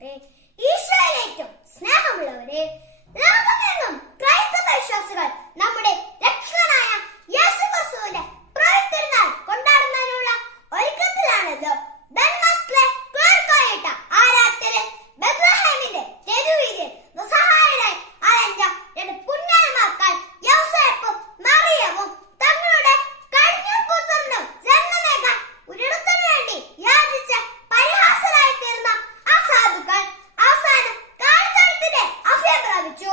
ಗೆಲ್ಲುತ್ತದೆ ಈಶ್ವರೈತು ಸ್ನೇಹವುಳ್ಳವರೇ 就